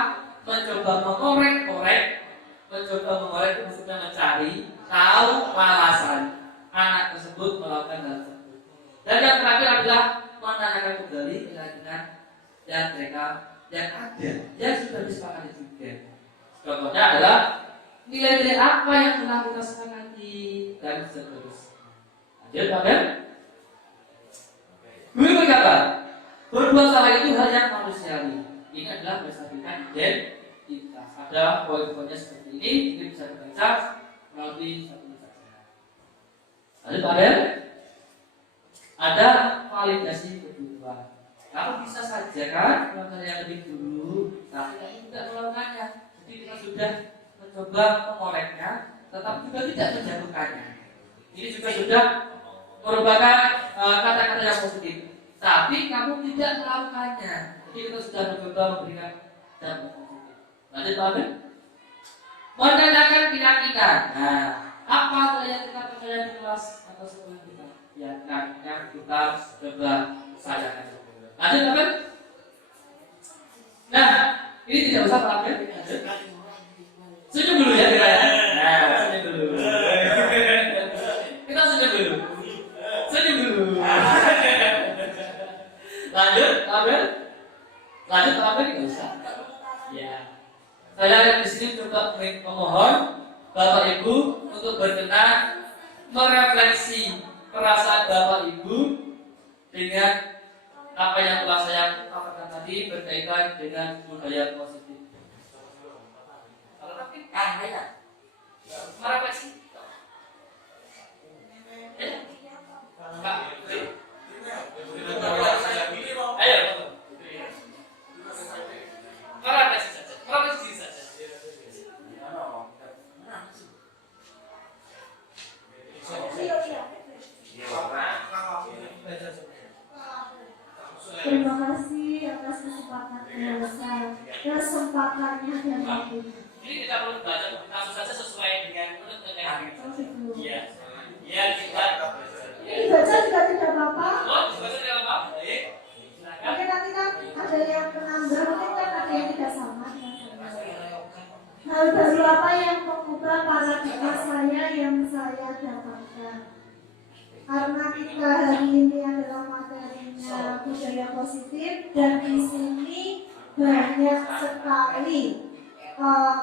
mencoba mengorek itu maksudnya mencari tahu alasan anak tersebut melakukan hal tersebut. Dan yang terakhir adalah menanyakan kembali keyakinan yang mereka yang ada yang sudah disepakati juga. Contohnya adalah nilai-nilai apa yang telah kita sepakati dan seterusnya. Lanjut, Pak. Guru berkata, berbuat salah itu hal yang manusiawi. Ini adalah menstabilkan identitas. Ada poin-poinnya seperti ini, mungkin bisa dibaca melalui satu saja. Lanjut, Pak. Ada validasi kebutuhan. Kamu bisa saja kan melakukan yang lebih dulu, tapi kamu tidak melakukannya. Jadi kita sudah mencoba mengoreknya, tetapi juga tidak menjatuhkannya. Ini juga sudah merupakan kata-kata yang positif. Tapi kamu tidak melakukannya. Jadi kita sudah mencoba memberikan dampak positif. Lanjut Pak. Menanyakan keyakinan. Nah, apa yang kita percaya di kelas atau sekolah kita? Ya, yang kita coba sadarkan. Lanjut Pak. Nah, ini tidak usah Pak. Senyum dulu ya kita ya. Nah, senyum dulu. Kita senyum dulu. Senyum dulu. Lanjut, Abel. Lanjut, Abel tidak usah. Ya. Saya di sini coba memohon Bapak Ibu untuk berkenan merefleksi perasaan Bapak Ibu dengan apa yang telah saya katakan tadi berkaitan dengan budaya positif. Kalau tapi ya. Merefleksi. Pak. Ayo. Merefleksi saja. Merefleksi saja. Terima kasih atas kesempatannya dan waktu. Ini kita perlu baca langsung saja sesuai dengan menurut hari ini. Iya. Iya kita. Ini baca juga tidak apa-apa. Oh, baca tidak apa-apa. Baik. Mungkin nanti kan ada yang menambah, mungkin kan ada yang tidak sama dengan saya. Hal baru apa yang mengubah paradigma saya yang saya dapatkan? Karena kita hari ini adalah materinya budaya positif dan di sini banyak sekali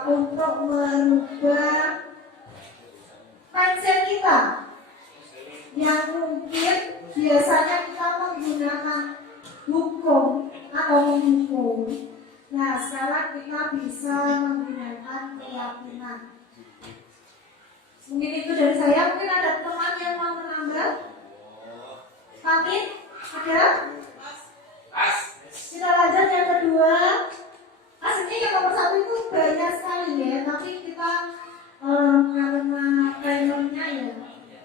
untuk merubah mindset kita yang mungkin biasanya kita menggunakan hukum atau menghukum. Nah, sekarang kita bisa menggunakan keyakinan. Mungkin itu dari saya. Mungkin ada teman yang mau menambah. Pamit? Ada? Kita lanjut yang kedua. Aslinya yang nomor 1 itu banyak sekali ya, tapi kita karena trainernya ya.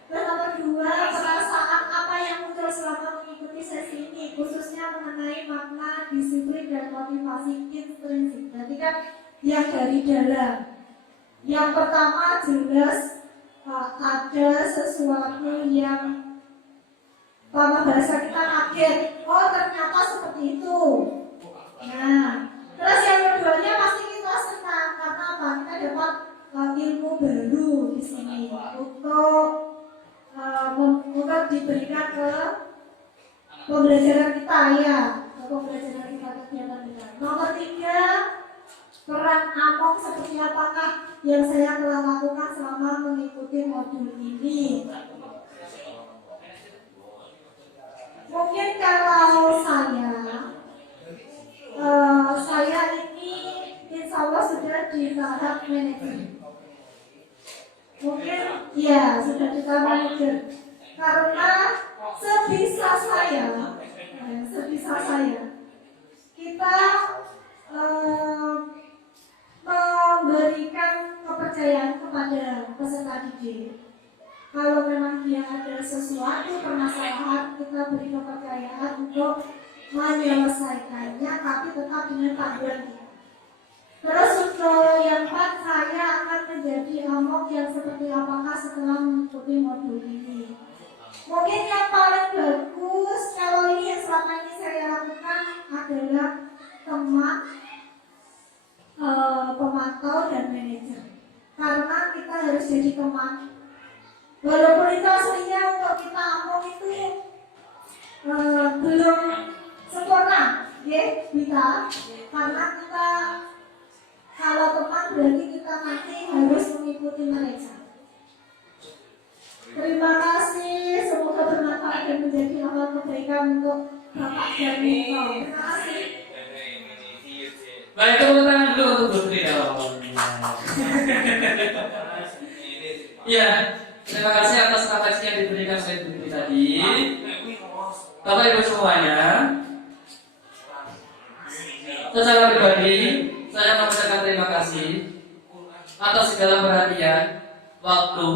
Dan nomor 2, perasaan apa yang muncul selama mengikuti sesi ini, khususnya mengenai makna, disiplin dan motivasi intrinsik. Jadi kan yang dari dalam. Yang pertama jelas ada sesuatu yang bahasa kita kaget. Oh ternyata seperti itu. Nah, terus yang keduanya pasti kita senang karena apa? Kita dapat ilmu baru di sini untuk diberikan ke pembelajaran kita ya, ke pembelajaran kita, kegiatan kita. Nomor 3, peran among seperti apakah yang saya telah lakukan selama mengikuti modul ini. Mungkin kalau saya ini insya Allah sudah di tahap manajer. Mungkin ya sudah di tahap manajer. Karena sebisa saya kita memberikan kepercayaan kepada peserta didik. Kalau memang dia ada sesuatu permasalahan, kita beri kepercayaan untuk menyelesaikannya, tapi tetap dengan panduan kita. Terus untuk yang 4, saya akan menjadi amok yang seperti apakah setelah mengikuti modul ini. Mungkin yang paling bagus kalau ini yang selama ini saya lakukan adalah teman, pemantau dan manajer. Karena kita harus jadi teman. Walaupun itu aslinya untuk kita among itu belum sempurna, ya kita. Karena kita kalau teman berarti kita nanti harus mengikuti mereka. Terima kasih, semoga bermanfaat dan menjadi awal kebaikan untuk Bapak dan Ibu. Terima kasih. Baik, tepuk tangan dulu untuk Putri dong. Iya, terima kasih atas kapasitas yang diberikan oleh Putri tadi. Bapak Ibu semuanya, secara pribadi saya mengucapkan terima kasih atas segala perhatian, waktu,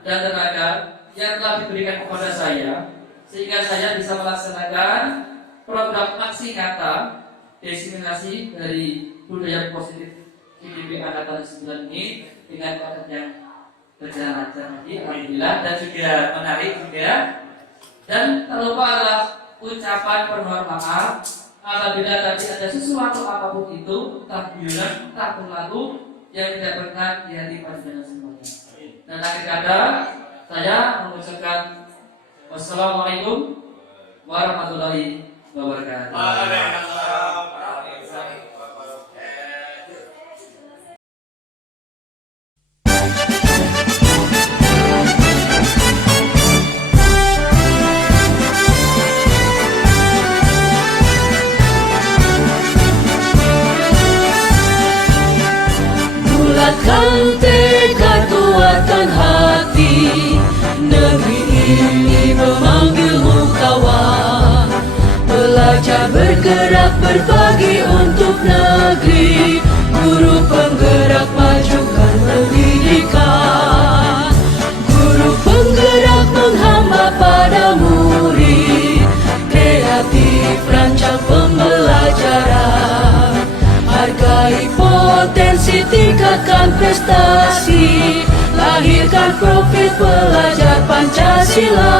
dan tenaga yang telah diberikan kepada saya, sehingga saya bisa melaksanakan program aksi nyata diseminasi dari budaya positif IDB Angkatan 9 ini dengan konten yang berjalan lancar tadi, alhamdulillah, dan juga menarik juga. Dan tak lupa adalah ucapan permohonan maaf apabila tadi ada sesuatu apapun itu, tak bilang, tak berlaku yang tidak berkenan di hati panjenengan semuanya. Dan akhir kata saya mengucapkan wassalamualaikum warahmatullahi wabarakatuh. Bulatkan tekad, kuatkan hati, negeri ini memanggilmu kawan. Belajar bergerak berbagi untuk negeri, guru penggerak majukan pendidikan. Guru penggerak menghamba pada murid, kreatif rancang pembelajaran. Hargai potensi, tingkatkan prestasi, lahirkan profil pelajar Pancasila.